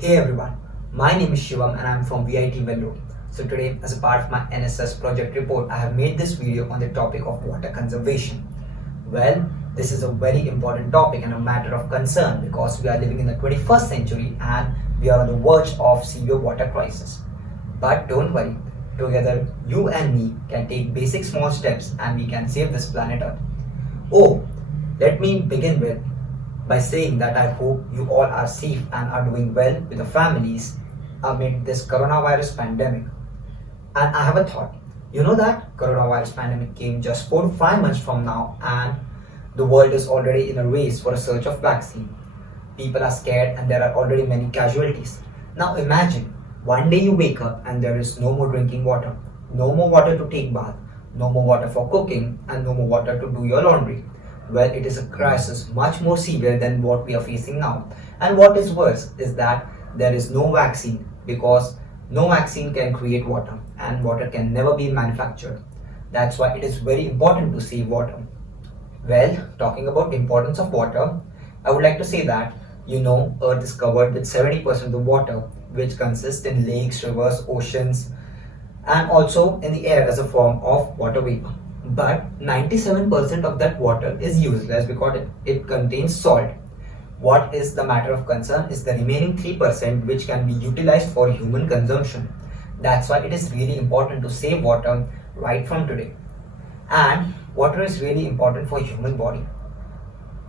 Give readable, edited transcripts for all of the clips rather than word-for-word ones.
Hey everyone, my name is Shivam and I'm from VIT Vellore. So today, as a part of my NSS project report, I have made this video on the topic of water conservation. Well, this is a very important topic and a matter of concern because we are living in the 21st century and we are on the verge of severe water crisis. But don't worry, together you and me can take basic small steps and we can save this planet Earth. Oh, let me begin with by saying that I hope you all are safe and are doing well with your families amid this coronavirus pandemic. And I have a thought. You know that coronavirus pandemic came just 4 to 5 months from now and the world is already in a race for a search of vaccine. People are scared and there are already many casualties. Now imagine one day you wake up and there is no more drinking water, no more water to take bath, no more water for cooking and no more water to do your laundry. Well, it is a crisis much more severe than what we are facing now. And what is worse is that there is no vaccine because no vaccine can create water and water can never be manufactured. That's why it is very important to save water. Well, talking about importance of water, I would like to say that Earth is covered with 70% of the water, which consists in lakes, rivers, oceans, and also in the air as a form of water vapor. But 97% of that water is useless because it contains salt. What is the matter of concern is the remaining 3% which can be utilized for human consumption. That's why it is really important to save water right from today. And water is really important for human body.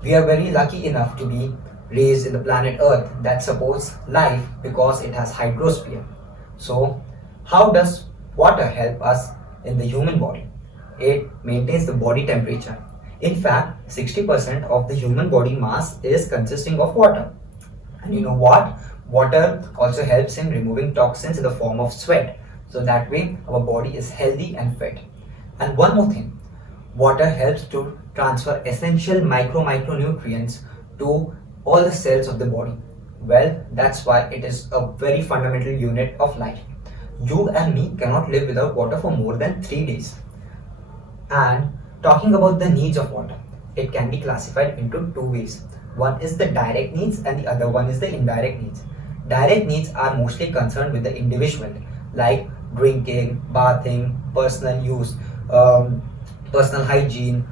We are very lucky enough to be raised in the planet Earth that supports life because it has hydrosphere. So how does water help us in the human body? It maintains the body temperature. In fact, 60% of the human body mass is consisting of water. And you know what? Water also helps in removing toxins in the form of sweat. So that way our body is healthy and fit. And one more thing, water helps to transfer essential micronutrients to all the cells of the body. Well, that's why it is a very fundamental unit of life. You and me cannot live without water for more than 3 days. And talking about the needs of water, it can be classified into two ways. One is the direct needs and the other one is the indirect needs. Direct needs are mostly concerned with the individual, like drinking, bathing, personal use, personal hygiene,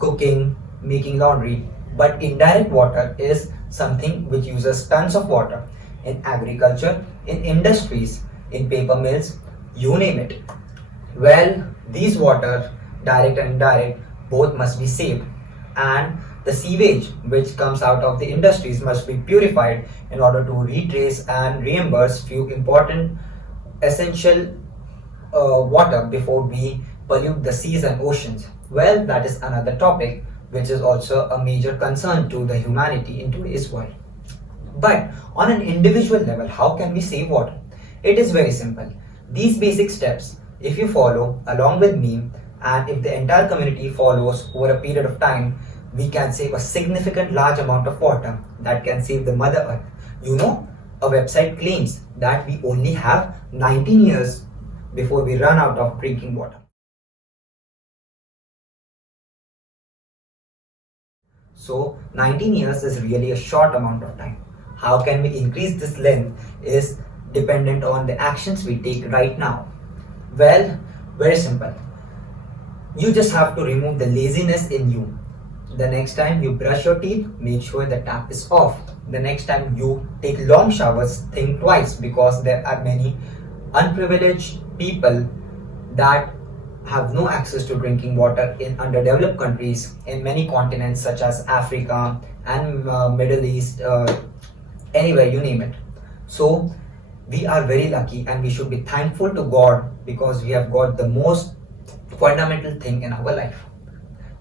cooking, making laundry. But indirect water is something which uses tons of water in agriculture, in industries, in paper mills, you name it. Well, these water, direct and indirect, both must be saved, and the sewage which comes out of the industries must be purified in order to retrace and reimburse few important essential water before we pollute the seas and oceans. Well, that is another topic which is also a major concern to the humanity in today's world. But on an individual level, how can we save water? It is very simple. These basic steps, if you follow along with me, and if the entire community follows over a period of time, we can save a significant large amount of water that can save the Mother Earth. A website claims that we only have 19 years before we run out of drinking water. So 19 years is really a short amount of time. How can we increase this length is dependent on the actions we take right now. Well, very simple. You just have to remove the laziness in you. The next time you brush your teeth, make sure the tap is off. The next time you take long showers, think twice because there are many unprivileged people that have no access to drinking water in underdeveloped countries in many continents such as Africa and Middle East, anywhere, you name it. So we are very lucky and we should be thankful to God because we have got the most fundamental thing in our life.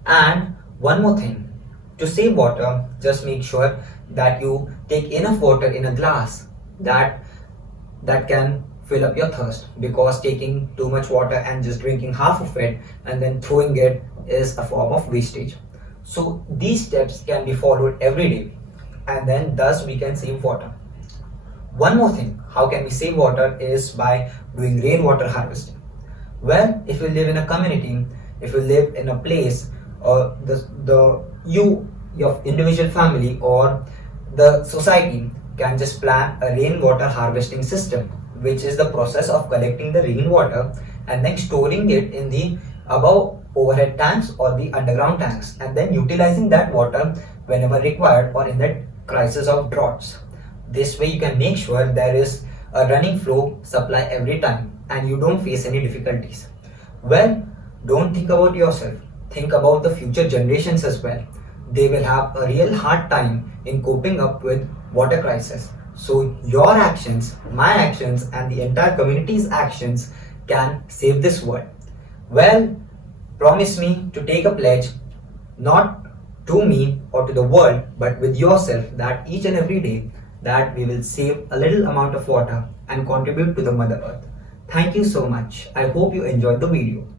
And one more thing, to save water, just make sure that you take enough water in a glass that can fill up your thirst, because taking too much water and just drinking half of it and then throwing it is a form of wastage. So these steps can be followed every day and then thus we can save water. One more thing, how can we save water is by doing rainwater harvesting. Well, if you live in a community, if you live in a place, your individual family or the society can just plan a rainwater harvesting system, which is the process of collecting the rainwater and then storing it in the above overhead tanks or the underground tanks, and then utilizing that water whenever required or in the crisis of droughts. This way you can make sure there is a running flow supply every time and you don't face any difficulties. Well, don't think about yourself, think about the future generations as well. They will have a real hard time in coping up with water crisis. So your actions, my actions and the entire community's actions can save this world. Well, promise me to take a pledge, not to me or to the world, but with yourself, that each and every day that we will save a little amount of water and contribute to the Mother Earth. Thank you so much. I hope you enjoyed the video.